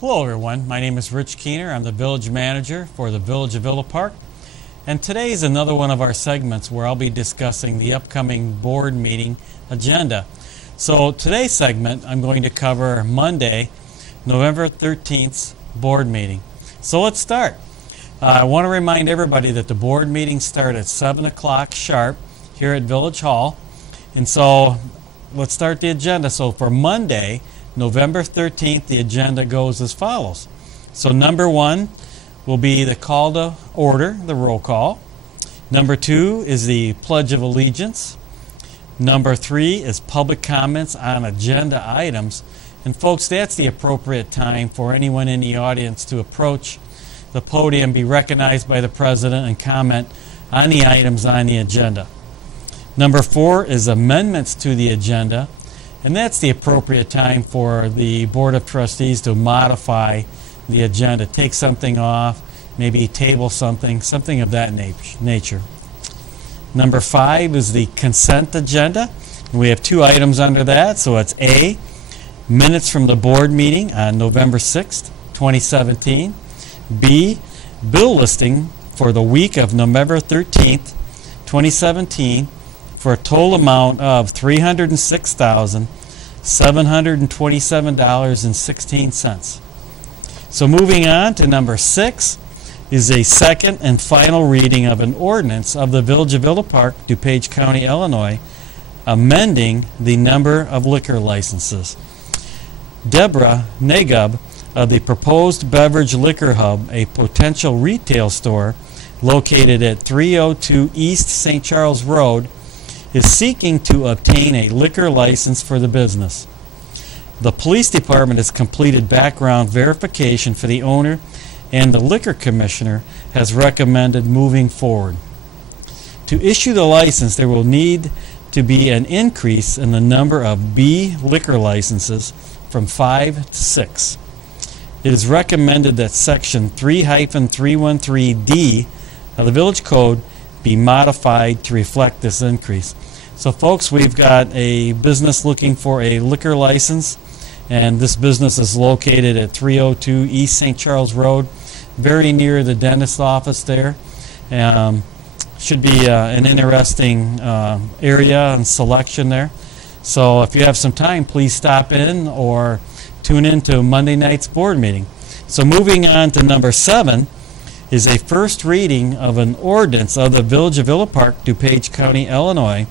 Hello everyone, my name is Rich Keener. I'm the Village Manager for the Village of Villa Park. And today is another one of our segments where I'll be discussing the upcoming board meeting agenda. So today's segment, I'm going to cover Monday, November 13th board meeting. So let's start. I want to remind everybody that the board meetings start at 7 o'clock sharp here at Village Hall. And so let's start the agenda. So for Monday, November 13th, the agenda goes as follows. So number 1 will be the call to order, the roll call. Number 2 is the Pledge of Allegiance. Number 3 is public comments on agenda items. And folks, that's the appropriate time for anyone in the audience to approach the podium, be recognized by the president, and comment on the items on the agenda. Number 4 is amendments to the agenda. And that's the appropriate time for the Board of Trustees to modify the agenda, take something off, maybe table something of that nature. Number 5 is the consent agenda. We have 2 items under that. So it's A, minutes from the board meeting on November 6th, 2017. B, bill listing for the week of November 13th, 2017. For a total amount of $306,727.16. So moving on to number 6 is a second and final reading of an ordinance of the Village of Villa Park, DuPage County, Illinois, amending the number of liquor licenses. Deborah Nagub of the proposed Beverage Liquor Hub, a potential retail store located at 302 East St. Charles Road, is seeking to obtain a liquor license for the business. The police department has completed background verification for the owner, and the liquor commissioner has recommended moving forward. To issue the license, there will need to be an increase in the number of B liquor licenses from 5 to 6. It is recommended that Section 3-313D of the Village Code be modified to reflect this increase. So folks, we've got a business looking for a liquor license, and this business is located at 302 East St. Charles Road, very near the dentist's office there. Should be an interesting area and selection there. So if you have some time, please stop in or tune in to Monday night's board meeting. So moving on to number 7, is a first reading of an ordinance of the Village of Villa Park, DuPage County, Illinois,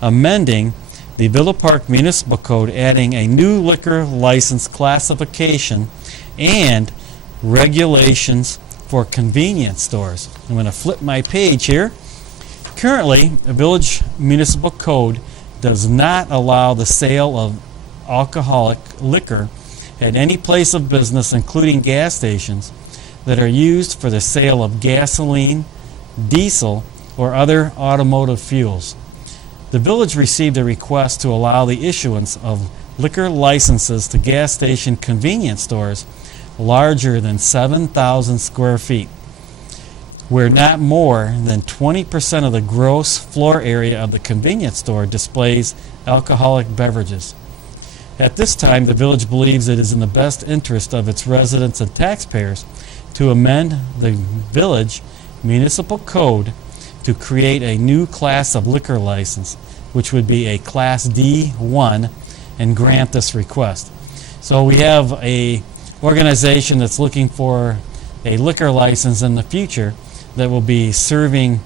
amending the Villa Park Municipal Code, adding a new liquor license classification and regulations for convenience stores. I'm going to flip my page here. Currently, the Village Municipal Code does not allow the sale of alcoholic liquor at any place of business, including gas stations, that are used for the sale of gasoline, diesel, or other automotive fuels. The village received a request to allow the issuance of liquor licenses to gas station convenience stores larger than 7,000 square feet, where not more than 20% of the gross floor area of the convenience store displays alcoholic beverages. At this time, the village believes it is in the best interest of its residents and taxpayers to amend the Village Municipal Code to create a new class of liquor license, which would be a Class D1, and grant this request. So we have a organization that's looking for a liquor license in the future that will be serving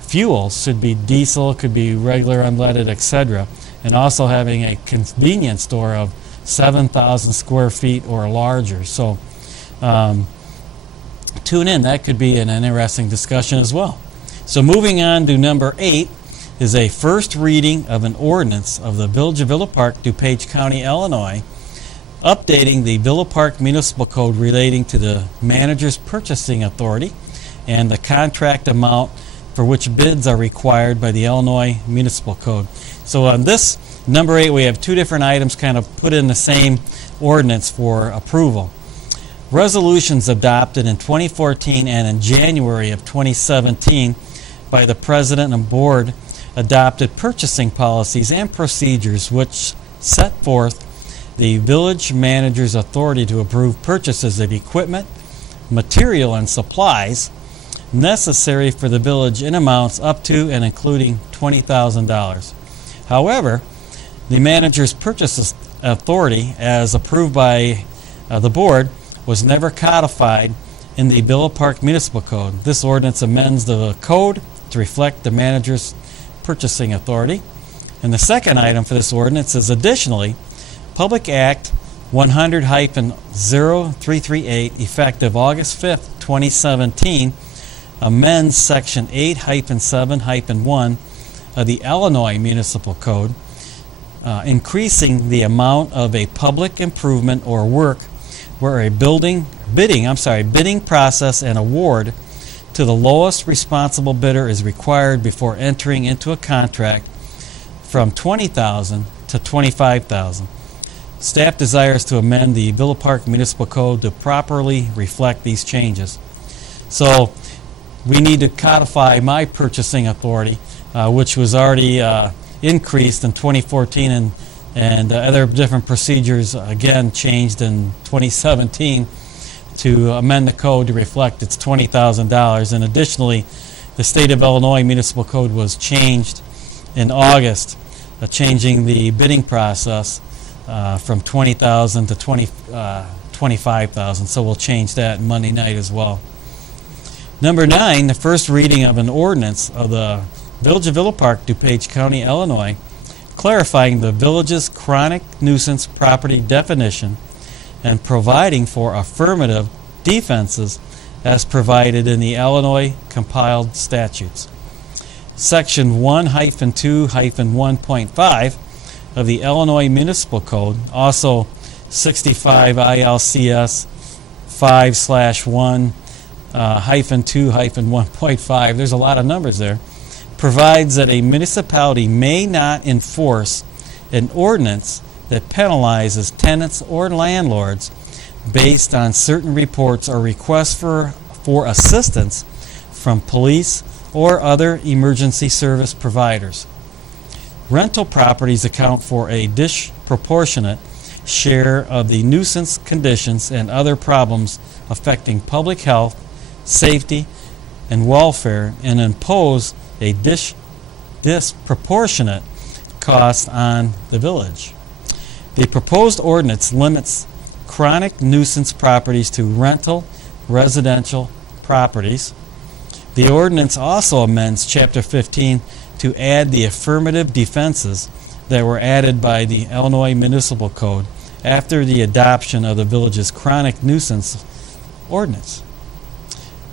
fuels, should be diesel, could be regular unleaded, etc., and also having a convenience store of 7,000 square feet or larger. So tune in. That could be an interesting discussion as well. So moving on to number 8 is a first reading of an ordinance of the Village of Villa Park, DuPage County, Illinois, updating the Villa Park Municipal Code relating to the manager's purchasing authority and the contract amount for which bids are required by the Illinois Municipal Code. So on this number 8, we have 2 different items kind of put in the same ordinance for approval. Resolutions adopted in 2014 and in January of 2017 by the President and Board adopted purchasing policies and procedures which set forth the village manager's authority to approve purchases of equipment, material, and supplies necessary for the village in amounts up to and including $20,000. However, the manager's purchase authority, as approved by the board, was never codified in the Villa Park Municipal Code. This ordinance amends the code to reflect the manager's purchasing authority. And the second item for this ordinance is additionally, Public Act 100-0338, effective August 5th, 2017, amends Section 8-7-1 of the Illinois Municipal Code, increasing the amount of a public improvement or work where a bidding process and award to the lowest responsible bidder is required before entering into a contract from $20,000 to $25,000. Staff desires to amend the Villa Park Municipal Code to properly reflect these changes. So we need to codify my purchasing authority, which was already increased in 2014, and other different procedures again changed in 2017 to amend the code to reflect its $20,000. And additionally, the State of Illinois Municipal Code was changed in August, changing the bidding process from $20,000 to $25,000. So we'll change that Monday night as well. Number 9, the first reading of an ordinance of the Village of Villa Park, DuPage County, Illinois, clarifying the village's chronic nuisance property definition and providing for affirmative defenses as provided in the Illinois compiled statutes. Section 1-2-1.5 of the Illinois Municipal Code, also 65 ILCS 5/1-2-1.5, there's a lot of numbers there, provides that a municipality may not enforce an ordinance that penalizes tenants or landlords based on certain reports or requests for assistance from police or other emergency service providers. Rental properties account for a disproportionate share of the nuisance conditions and other problems affecting public health, safety, and welfare, and impose a disproportionate cost on the village. The proposed ordinance limits chronic nuisance properties to rental residential properties. The ordinance also amends Chapter 15 to add the affirmative defenses that were added by the Illinois Municipal Code after the adoption of the village's chronic nuisance ordinance.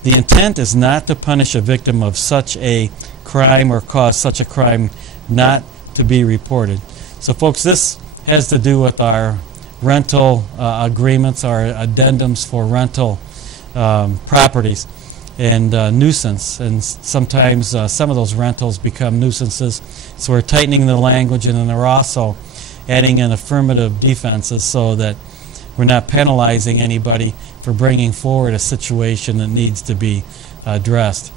The intent is not to punish a victim of such a crime or cause such a crime not to be reported. So folks, this has to do with our rental agreements, our addendums for rental properties and nuisance. And sometimes some of those rentals become nuisances. So we're tightening the language, and then we're also adding in affirmative defenses so that we're not penalizing anybody for bringing forward a situation that needs to be addressed.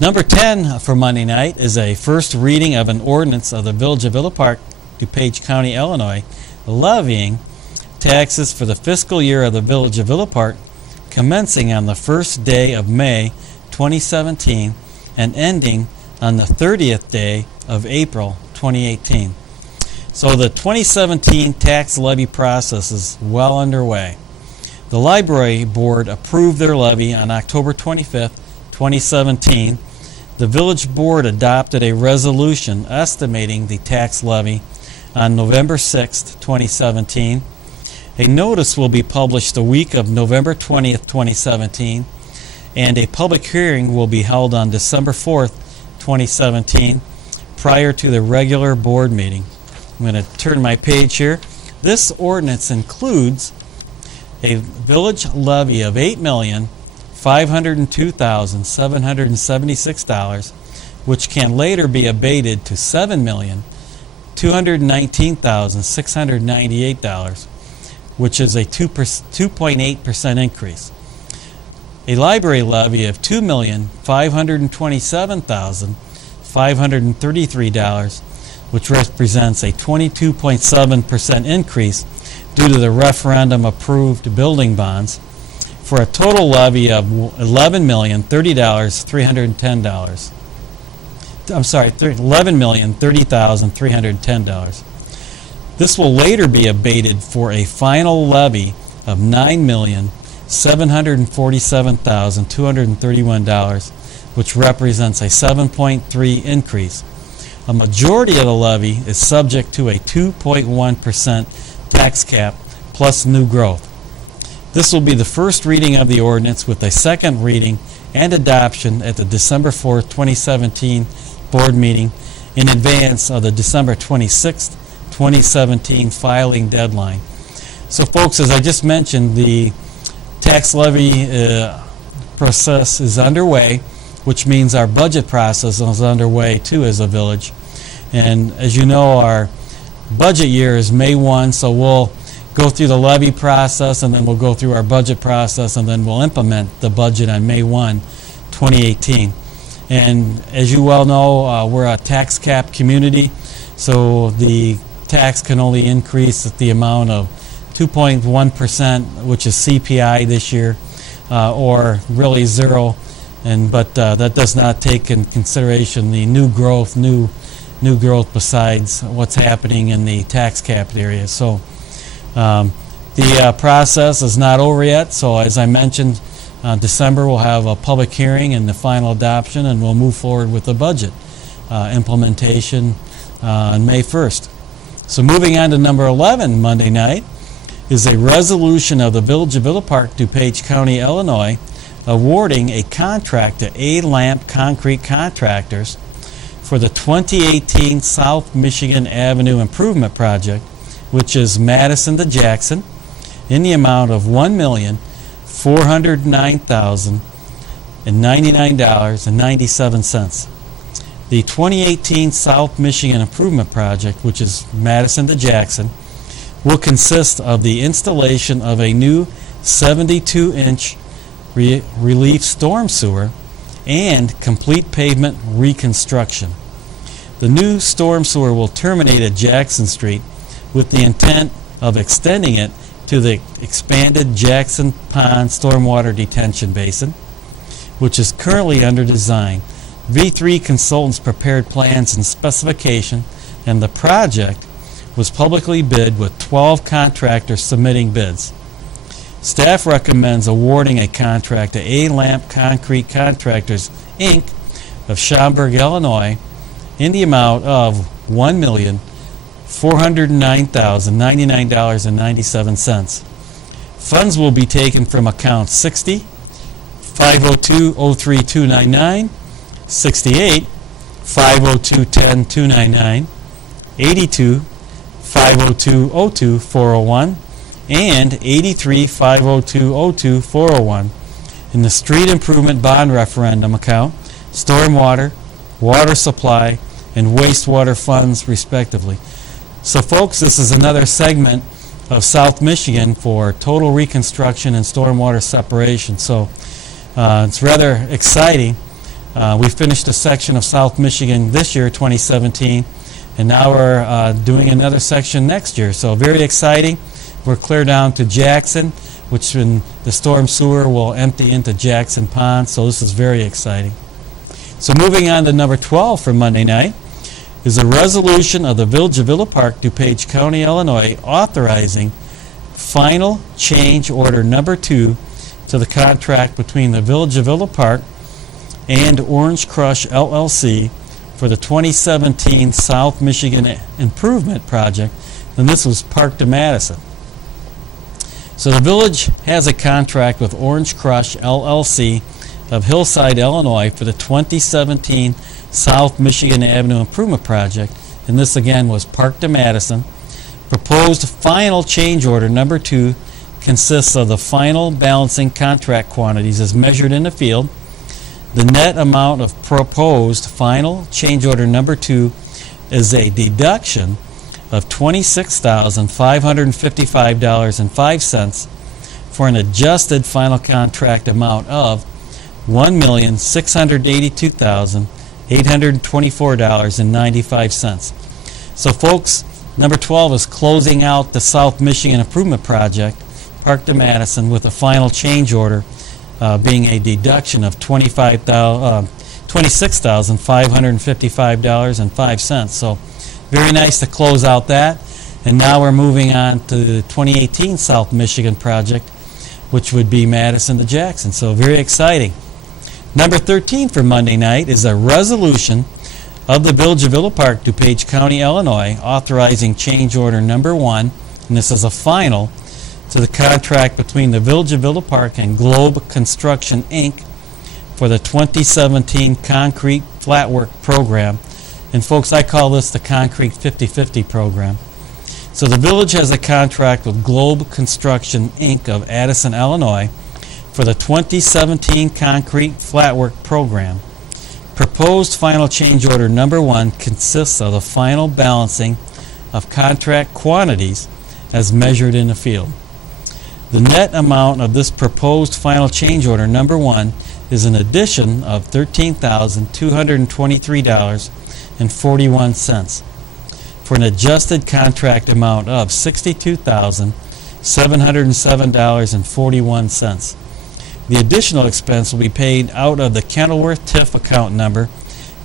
Number 10 for Monday night is a first reading of an ordinance of the Village of Villa Park, DuPage County, Illinois, levying taxes for the fiscal year of the Village of Villa Park, commencing on the first day of May 2017 and ending on the 30th day of April 2018. So the 2017 tax levy process is well underway. The Library Board approved their levy on October 25th, 2017. The Village Board adopted a resolution estimating the tax levy on November 6th, 2017. A notice will be published the week of November 20th, 2017, and a public hearing will be held on December 4th, 2017, prior to the regular board meeting. I'm going to turn my page here. This ordinance includes a village levy of $8,502,776, which can later be abated to $7,219,698, which is a 2.8% increase. A library levy of $2,527,533, which represents a 22.7% increase due to the referendum-approved building bonds, for a total levy of $11,030,310. I'm sorry, $11,030,310. This will later be abated for a final levy of $9,747,231, which represents a 7.3% increase. A majority of the levy is subject to a 2.1% tax cap plus new growth. This will be the first reading of the ordinance, with a second reading and adoption at the December 4th, 2017 board meeting in advance of the December 26th, 2017 filing deadline. So folks, as I just mentioned, the tax levy process is underway, which means our budget process is underway too as a village. And as you know, our budget year is May 1, so we'll go through the levy process, and then we'll go through our budget process, and then we'll implement the budget on May 1, 2018. And as you well know, we're a tax cap community, so the tax can only increase at the amount of 2.1%, which is CPI this year, or really zero. But that does not take in consideration the new growth besides what's happening in the tax cap area. So the process is not over yet. So as I mentioned, December we'll have a public hearing and the final adoption, and we'll move forward with the budget implementation on May 1st. So moving on to number 11 Monday night is a resolution of the Village of Villa Park, DuPage County, Illinois, awarding a contract to A-Lamp Concrete Contractors for the 2018 South Michigan Avenue Improvement Project, which is Madison to Jackson, in the amount of $1,409,099.97. The 2018 South Michigan Improvement Project, which is Madison to Jackson, will consist of the installation of a new 72-inch relief storm sewer and complete pavement reconstruction. The new storm sewer will terminate at Jackson Street with the intent of extending it to the expanded Jackson Pond Stormwater Detention Basin, which is currently under design. V3 Consultants prepared plans and specification, and the project was publicly bid with 12 contractors submitting bids. Staff recommends awarding a contract to A-Lamp Concrete Contractors, Inc. of Schaumburg, Illinois, in the amount of $1,409,099.97. Funds will be taken from account 60 502-03299, 68 502-10299, 82 502-02-401, and 83 502-02-401 in the Street Improvement Bond Referendum account, stormwater, water supply, and wastewater funds, respectively. So folks, this is another segment of South Michigan for total reconstruction and stormwater separation. So it's rather exciting. We finished a section of South Michigan this year, 2017, and now we're doing another section next year. So very exciting. We're clear down to Jackson, which in the storm sewer will empty into Jackson Pond. So this is very exciting. So moving on to number 12 for Monday night is a resolution of the Village of Villa Park, DuPage County, Illinois, authorizing final change order number 2 to the contract between the Village of Villa Park and Orange Crush LLC for the 2017 South Michigan Improvement Project, and this was Park to Madison. So the village has a contract with Orange Crush LLC of Hillside, Illinois for the 2017 South Michigan Avenue Improvement Project, and this again was Park to Madison. Proposed final change order number 2 consists of the final balancing contract quantities as measured in the field. The net amount of proposed final change order number 2 is a deduction of $26,555.05 for an adjusted final contract amount of $1,682,824.95. So folks, number 12 is closing out the South Michigan Improvement Project, Park to Madison, with a final change order being a deduction of $26,555.05. So very nice to close out that. And now we're moving on to the 2018 South Michigan project, which would be Madison to Jackson. So very exciting. Number 13 for Monday night is a resolution of the Village of Villa Park, DuPage County, Illinois, authorizing change order number 1, and this is a final, to the contract between the Village of Villa Park and Globe Construction, Inc. for the 2017 Concrete Flatwork Program. And folks, I call this the Concrete 50/50 program. So the village has a contract with Globe Construction, Inc. of Addison, Illinois for the 2017 Concrete Flatwork Program. Proposed final change order number 1 consists of the final balancing of contract quantities as measured in the field. The net amount of this proposed final change order number 1 is an addition of $13,223.41 for an adjusted contract amount of $62,707.41. The additional expense will be paid out of the Kenilworth TIF account number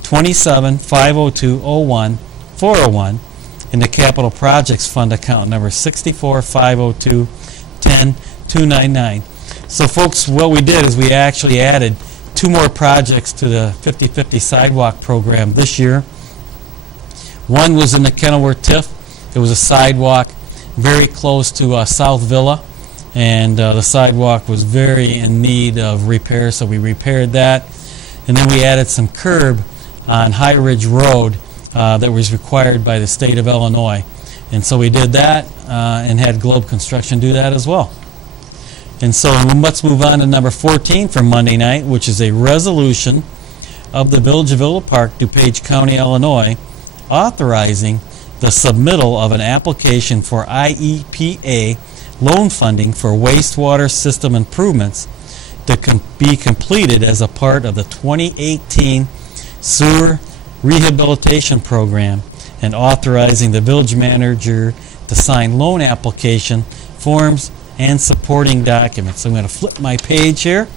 27-502-01-401 in the Capital Projects Fund account number 64-502-10-299. So folks, what we did is we actually added 2 more projects to the 50/50 sidewalk program this year. One was in the Kenilworth TIF. It was a sidewalk very close to South Villa, and the sidewalk was very in need of repair, so we repaired that. And then we added some curb on High Ridge Road that was required by the state of Illinois. And so we did that and had Globe Construction do that as well. And so let's move on to number 14 for Monday night, which is a resolution of the Village of Villa Park, DuPage County, Illinois, authorizing the submittal of an application for IEPA loan funding for wastewater system improvements to be completed as a part of the 2018 Sewer Rehabilitation Program, and authorizing the village manager to sign loan application forms and supporting documents. I'm going to flip my page here.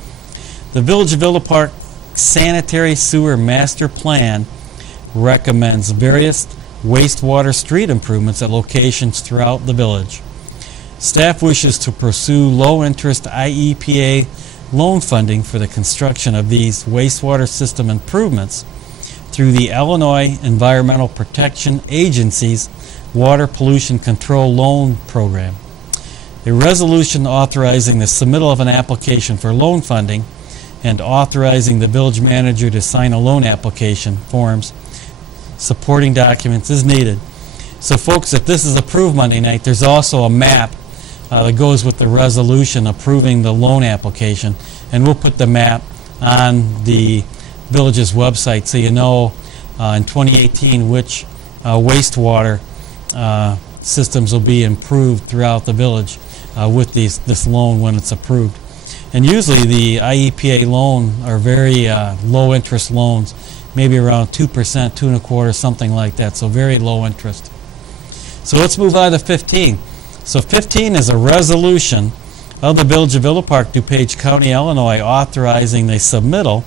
The Village of Villa Park Sanitary Sewer Master Plan recommends various wastewater street improvements at locations throughout the village. Staff wishes to pursue low-interest IEPA loan funding for the construction of these wastewater system improvements through the Illinois Environmental Protection Agency's Water Pollution Control Loan Program. A resolution authorizing the submittal of an application for loan funding and authorizing the village manager to sign a loan application forms, supporting documents is needed. So folks, if this is approved Monday night, there's also a map that goes with the resolution approving the loan application, and we'll put the map on the village's website so you know in 2018 which wastewater systems will be improved throughout the village with this loan when it's approved. And usually the IEPA loan are very low interest loans, maybe around 2%, 2.25%, something like that, so very low interest. So let's move on to 15. So 15 is a resolution of the Village of Villa Park, DuPage County, Illinois, authorizing the submittal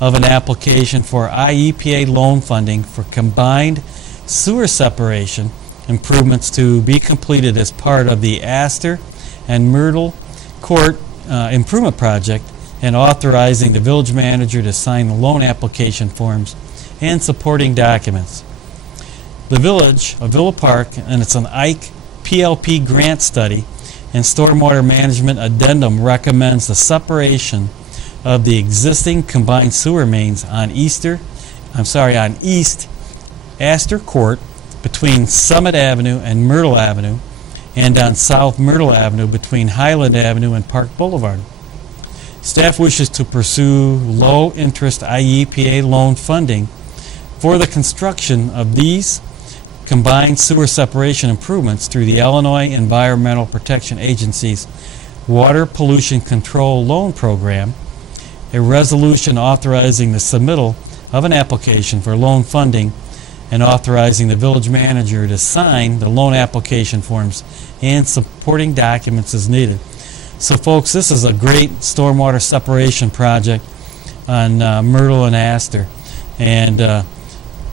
of an application for IEPA loan funding for combined sewer separation improvements to be completed as part of the Astor and Myrtle Court Improvement Project, and authorizing the village manager to sign the loan application forms and supporting documents. The Village of Villa Park, and it's an Ike PLP grant study and stormwater management addendum, recommends the separation of the existing combined sewer mains on East Astor Court between Summit Avenue and Myrtle Avenue, and on South Myrtle Avenue between Highland Avenue and Park Boulevard. Staff wishes to pursue low-interest IEPA loan funding for the construction of these combined sewer separation improvements through the Illinois Environmental Protection Agency's Water Pollution Control Loan Program. A resolution authorizing the submittal of an application for loan funding and authorizing the village manager to sign the loan application forms and supporting documents as needed. So folks, this is a great stormwater separation project on Myrtle and Astor, and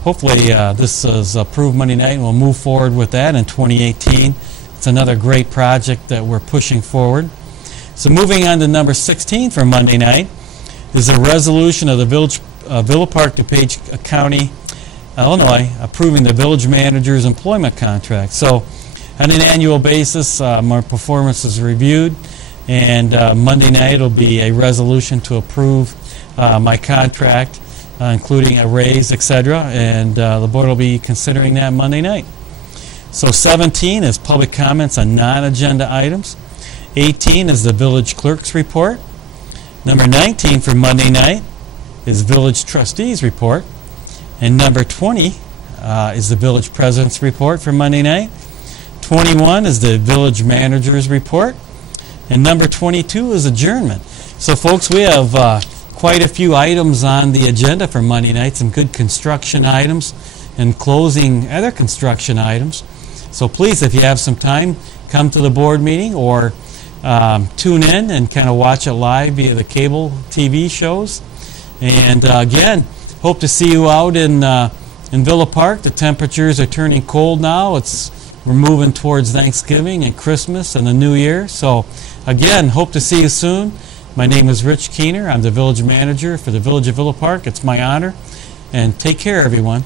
hopefully this is approved Monday night, and we'll move forward with that in 2018. It's another great project that we're pushing forward. So moving on to number 16 for Monday night is a resolution of the Villa Park, DuPage County, Illinois, approving the village manager's employment contract. So on an annual basis, my performance is reviewed, and Monday night will be a resolution to approve my contract, including a raise, etc., and the board will be considering that Monday night. So 17 is public comments on non-agenda items. 18 is the village clerk's report. Number 19 for Monday night is village trustees report. And number 20 is the village president's report for Monday night. 21 is the village manager's report. And number 22 is adjournment. So folks, we have quite a few items on the agenda for Monday night, some good construction items and closing other construction items. So please, if you have some time, come to the board meeting or tune in and kind of watch it live via the cable TV shows. And again, hope to see you out in Villa Park. The temperatures are turning cold now. We're moving towards Thanksgiving and Christmas and the New Year. So again, hope to see you soon. My name is Rich Keener. I'm the village manager for the Village of Villa Park. It's my honor. And take care, everyone.